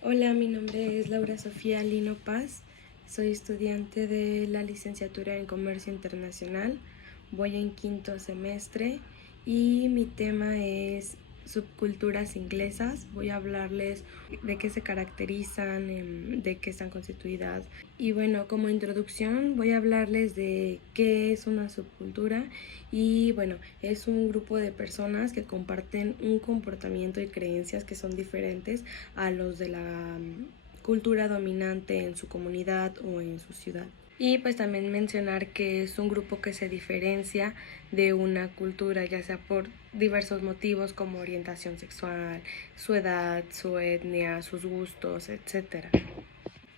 Hola, mi nombre es Laura Sofía Lino Paz. Soy estudiante de la licenciatura en Comercio Internacional. Voy en quinto semestre y mi tema es subculturas inglesas. Voy a hablarles de qué se caracterizan, de qué están constituidas. Y bueno, como introducción voy a hablarles de qué es una subcultura. Y bueno, es un grupo de personas que comparten un comportamiento y creencias que son diferentes a los de la cultura dominante en su comunidad o en su ciudad. Y pues también mencionar que es un grupo que se diferencia de una cultura, ya sea por diversos motivos como orientación sexual, su edad, su etnia, sus gustos, etcétera.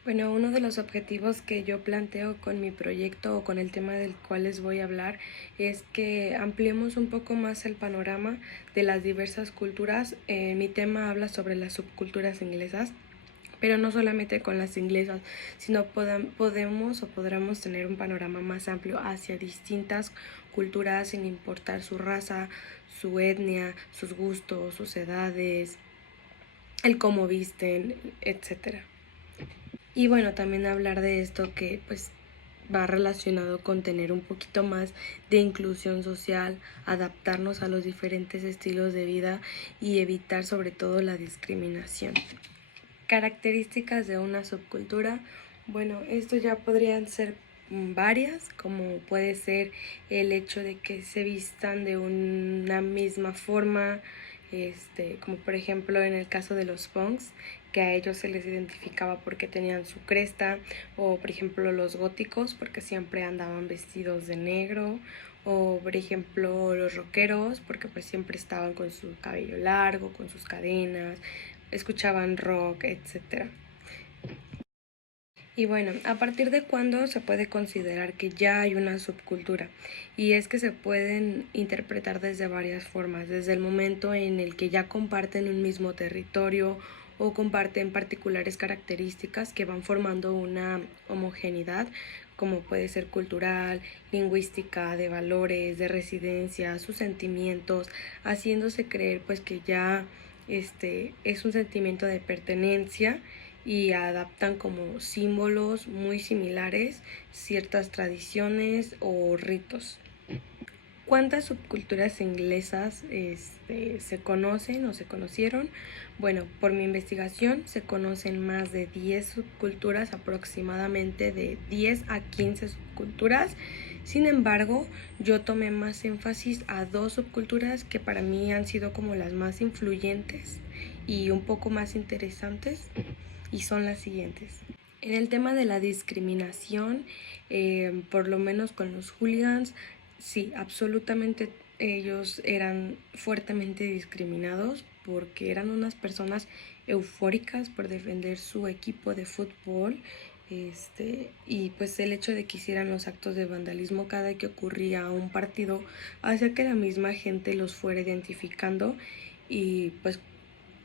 Bueno, uno de los objetivos que yo planteo con mi proyecto o con el tema del cual les voy a hablar es que ampliemos un poco más el panorama de las diversas culturas. Mi tema habla sobre las subculturas inglesas, pero no solamente con las inglesas, sino podremos tener un panorama más amplio hacia distintas culturas sin importar su raza, su etnia, sus gustos, sus edades, el cómo visten, etcétera. Y bueno, también hablar de esto que pues va relacionado con tener un poquito más de inclusión social, adaptarnos a los diferentes estilos de vida y evitar sobre todo la discriminación. Características de una subcultura. Bueno, esto ya podrían ser varias, como puede ser el hecho de que se vistan de una misma forma, como por ejemplo en el caso de los punks, que a ellos se les identificaba porque tenían su cresta, o por ejemplo los góticos porque siempre andaban vestidos de negro, o por ejemplo los rockeros porque pues siempre estaban con su cabello largo, con sus cadenas, escuchaban rock, etcétera. Y bueno, ¿a partir de cuándo se puede considerar que ya hay una subcultura? Y es que se pueden interpretar desde varias formas, desde el momento en el que ya comparten un mismo territorio o comparten particulares características que van formando una homogeneidad, como puede ser cultural, lingüística, de valores, de residencia, sus sentimientos, haciéndose creer pues que ya es un sentimiento de pertenencia y adaptan como símbolos muy similares ciertas tradiciones o ritos. ¿Cuántas subculturas inglesas se conocen o se conocieron? Bueno, por mi investigación se conocen más de 10 subculturas, aproximadamente de 10 a 15 subculturas. Sin embargo, yo tomé más énfasis a dos subculturas que para mí han sido como las más influyentes y un poco más interesantes, y son las siguientes. En el tema de la discriminación, por lo menos con los hooligans, sí, absolutamente ellos eran fuertemente discriminados porque eran unas personas eufóricas por defender su equipo de fútbol. Y pues el hecho de que hicieran los actos de vandalismo cada que ocurría un partido hacía que la misma gente los fuera identificando y pues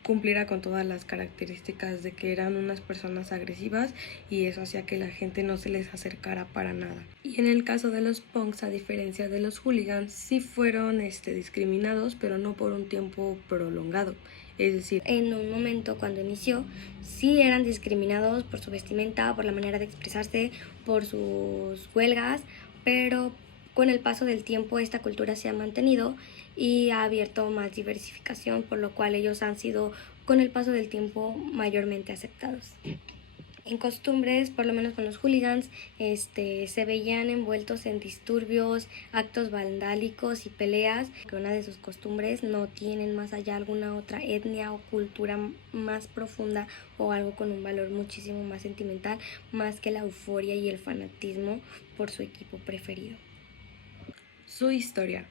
cumpliera con todas las características de que eran unas personas agresivas, y eso hacía que la gente no se les acercara para nada. Y en el caso de los punks, a diferencia de los hooligans, sí fueron discriminados, pero no por un tiempo prolongado. Es decir, en un momento cuando inició, sí eran discriminados por su vestimenta, por la manera de expresarse, por sus huelgas, pero con el paso del tiempo esta cultura se ha mantenido y ha abierto más diversificación, por lo cual ellos han sido con el paso del tiempo mayormente aceptados. En costumbres, por lo menos con los hooligans, se veían envueltos en disturbios, actos vandálicos y peleas, que una de sus costumbres no tienen más allá alguna otra etnia o cultura más profunda o algo con un valor muchísimo más sentimental, más que la euforia y el fanatismo por su equipo preferido. su historia.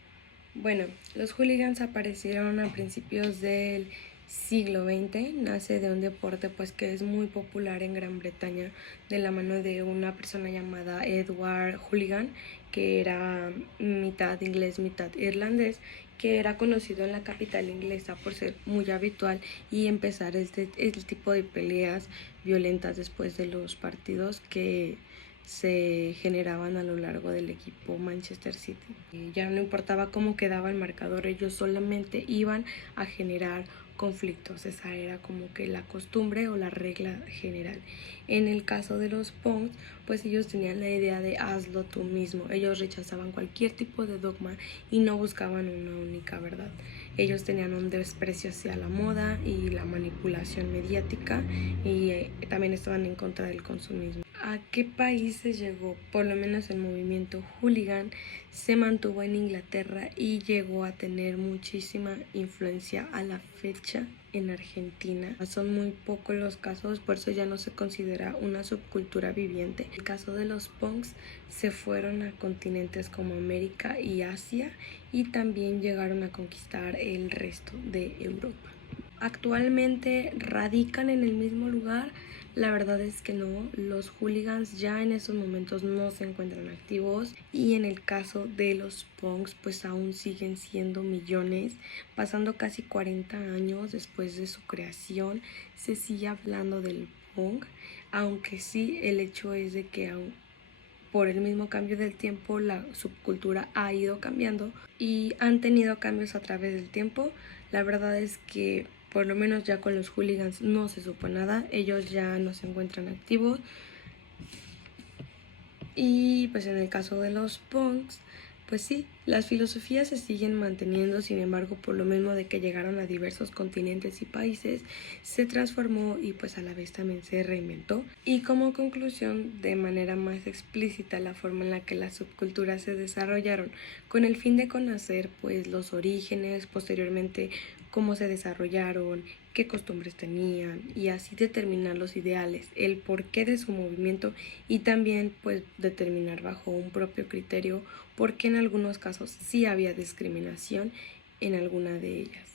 Bueno, los hooligans aparecieron a principios del siglo XX. Nace de un deporte pues que es muy popular en Gran Bretaña, de la mano de una persona llamada Edward Hooligan, que era mitad inglés, mitad irlandés, que era conocido en la capital inglesa por ser muy habitual y empezar este tipo de peleas violentas después de los partidos que se generaban a lo largo del equipo Manchester City. Ya no importaba cómo quedaba el marcador, ellos solamente iban a generar conflictos. Esa era como que la costumbre o la regla general. En el caso de los punks, pues ellos tenían la idea de hazlo tú mismo. Ellos rechazaban cualquier tipo de dogma y no buscaban una única verdad. Ellos tenían un desprecio hacia la moda y la manipulación mediática y también estaban en contra del consumismo. ¿A qué países llegó? Por lo menos el movimiento hooligan se mantuvo en Inglaterra y llegó a tener muchísima influencia a la fecha en Argentina. Son muy pocos los casos, por eso ya no se considera una subcultura viviente. En el caso de los punks, se fueron a continentes como América y Asia y también llegaron a conquistar el resto de Europa. Actualmente radican en el mismo lugar. La verdad es que no, los hooligans ya en estos momentos no se encuentran activos y en el caso de los punks pues aún siguen siendo millones, pasando casi 40 años después de su creación, se sigue hablando del punk, aunque sí el hecho es de que aún por el mismo cambio del tiempo la subcultura ha ido cambiando y han tenido cambios a través del tiempo. La verdad es que por lo menos ya con los hooligans no se supo nada, ellos ya no se encuentran activos. Y pues en el caso de los punks, pues sí, las filosofías se siguen manteniendo, sin embargo, por lo mismo de que llegaron a diversos continentes y países, se transformó y pues a la vez también se reinventó. Y como conclusión, de manera más explícita, la forma en la que las subculturas se desarrollaron, con el fin de conocer pues los orígenes, posteriormente cómo se desarrollaron, qué costumbres tenían y así determinar los ideales, el porqué de su movimiento y también pues determinar bajo un propio criterio por qué en algunos casos sí había discriminación en alguna de ellas.